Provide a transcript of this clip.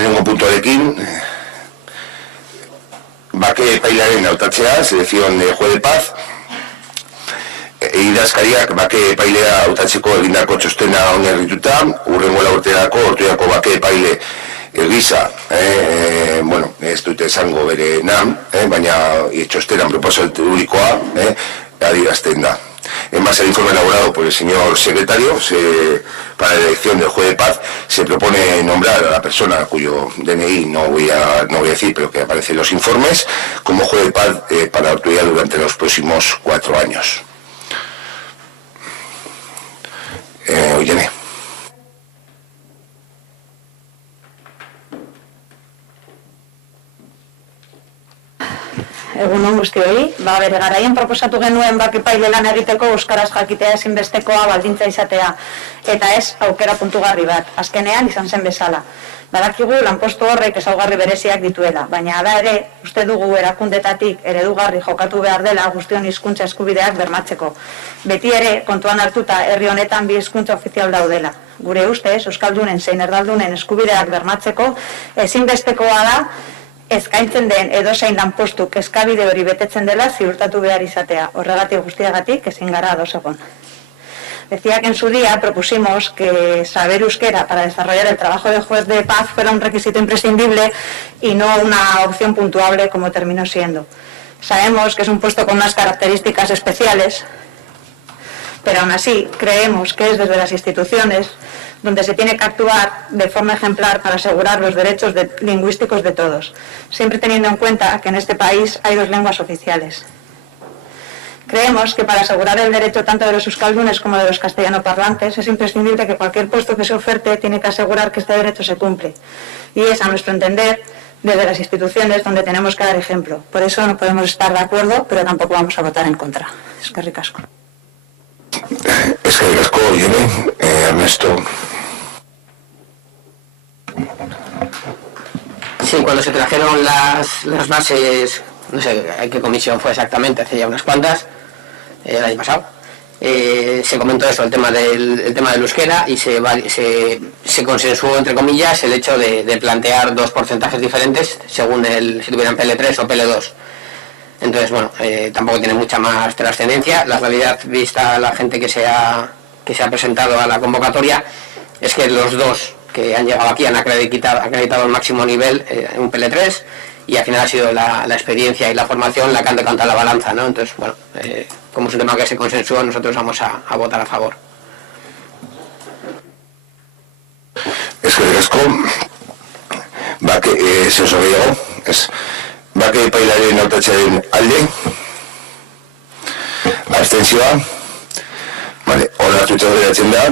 lehenengo puntuarekin, bake epailaren hautatzea, selección de juez de paz, idazkariak bake epailea hautatzeko egindako txostena oinarrituta, hurrengo urterako Ortuellako bake epaile gisa, bueno, ez dute esango bere nam, baina txostenan proposaturikoa adierazten da. En base al informe elaborado por el señor secretario, para la elección del juez de paz, se propone nombrar a la persona cuyo DNI no voy a decir, pero que aparece en los informes, como juez de paz para Ortuella durante los próximos 4 años. Oiene. Egunon guztioi, bere garaian proposatu genuen bakepaile lan egiteko euskaraz jakitea ezinbestekoa baldintza izatea, eta ez aukera puntugarri bat, azkenean izan zen bezala. Badakigu lanpostu horrek ezaugarri bereziak dituela, baina da ere, uste dugu erakundetatik eredugarri jokatu behar dela guztion hizkuntza eskubideak bermatzeko. Beti ere, kontuan hartuta herri honetan 2 hizkuntza ofizial daudela. Gure ustez, euskaldunen zein erdaldunen eskubideak bermatzeko ezinbestekoa da eskaintzen den edozein lanpostu eskabide hori betetzen dela ziurtatu behar izatea. Horregatik guztiagatik ezin gara ados egon. Decía que en su día propusimos que saber euskera para desarrollar el trabajo de juez de paz fuera un requisito imprescindible y no una opción puntuable como terminó siendo. Sabemos que es un puesto con unas características especiales, pero aún así creemos que es desde las instituciones donde se tiene que actuar de forma ejemplar para asegurar los derechos lingüísticos de todos, siempre teniendo en cuenta que en este país hay 2 lenguas oficiales. Creemos que para asegurar el derecho tanto de los euskaldunes como de los castellanoparlantes es imprescindible que cualquier puesto que se oferte tiene que asegurar que este derecho se cumple. Y es, a nuestro entender, desde las instituciones donde tenemos que dar ejemplo. Por eso no podemos estar de acuerdo, pero tampoco vamos a votar en contra. Eskerrik asko. Eskerrik asko, Irene, Ernesto. Sí, cuando se trajeron las bases, no sé qué comisión fue exactamente, hace ya unas cuantas, el año pasado, se comentó eso, el tema del euskera, y se consensuó, entre comillas, el hecho de plantear 2 porcentajes diferentes según si tuvieran PL3 o PL2. Entonces, bueno, tampoco tiene mucha más trascendencia. La realidad, vista la gente que se ha presentado a la convocatoria, es que los 2 que han llegado aquí han acreditado el máximo nivel, un PL3, y al final ha sido la experiencia y la formación la que han decantado la balanza, ¿no? Entonces, bueno, como es un tema que se consensuó, nosotros vamos a votar a favor. Eskerrik asko, se os gehiago, bake epailaren hautatzearen alde, abstentzioa, onartuta geratzen da,